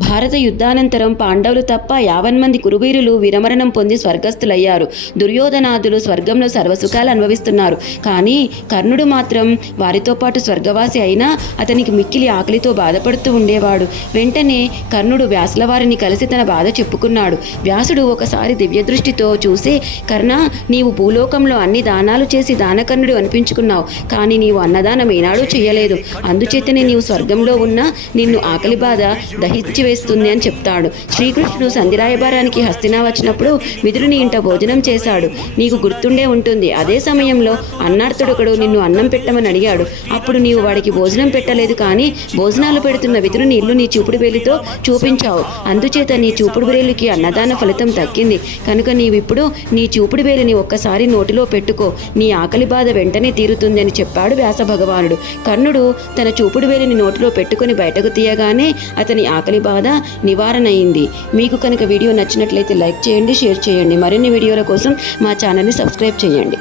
భారత యుద్ధానంతరం పాండవులు తప్ప 50 మంది కురువీరులు విరమరణం పొంది స్వర్గస్థులయ్యారు. దుర్యోధనాదులు స్వర్గంలో సర్వసుఖాలు అనుభవిస్తున్నారు. కానీ కర్ణుడు మాత్రం వారితో పాటు స్వర్గవాసి అయినా అతనికి మిక్కిలి ఆకలితో బాధపడుతూ ఉండేవాడు. వెంటనే కర్ణుడు వ్యాసుల వారిని కలిసి తన బాధ చెప్పుకున్నాడు. వ్యాసుడు ఒకసారి దివ్యదృష్టితో చూసి, కర్ణ, నీవు భూలోకంలో అన్ని దానాలు చేసి దానకర్ణుడు అనిపించుకున్నావు. కానీ నీవు అన్నదానం ఏనాడూ చేయలేదు. అందుచేతనే నీవు స్వర్గంలో ఉన్నా నిన్ను ఆకలి బాధ దహించి వేస్తుంది అని చెప్తాడు. శ్రీకృష్ణుడు సంధిరాయబారానికి హస్తినా వచ్చినప్పుడు విదురుని ఇంట భోజనం చేశాడు. నీకు గుర్తుండే ఉంటుంది. అదే సమయంలో అన్నార్తుడొకడు నిన్ను అన్నం పెట్టమని అడిగాడు. అప్పుడు నీవు వాడికి భోజనం పెట్టలేదు. కానీ భోజనాలు పెడుతున్న విదురుని ఇల్లు నీ చూపుడు వేలితో చూపించావు. అందుచేత నీ చూపుడు వేలికి అన్నదాన ఫలితం దక్కింది. కనుక నీవిప్పుడు నీ చూపుడు వేలిని ఒక్కసారి నోటిలో పెట్టుకో. నీ ఆకలి బాధ వెంటనే తీరుతుంది అని చెప్పాడు వ్యాస భగవానుడు. కర్ణుడు తన చూపుడు వేలిని నోటిలో పెట్టుకుని బయటకు తీయగానే అతని ఆకలి బాధ నివారణ అయింది. మీకు కనుక వీడియో నచ్చినట్లయితే లైక్ చేయండి, షేర్ చేయండి. మరిన్ని వీడియోల కోసం మా ఛానల్ని సబ్స్క్రైబ్ చేయండి.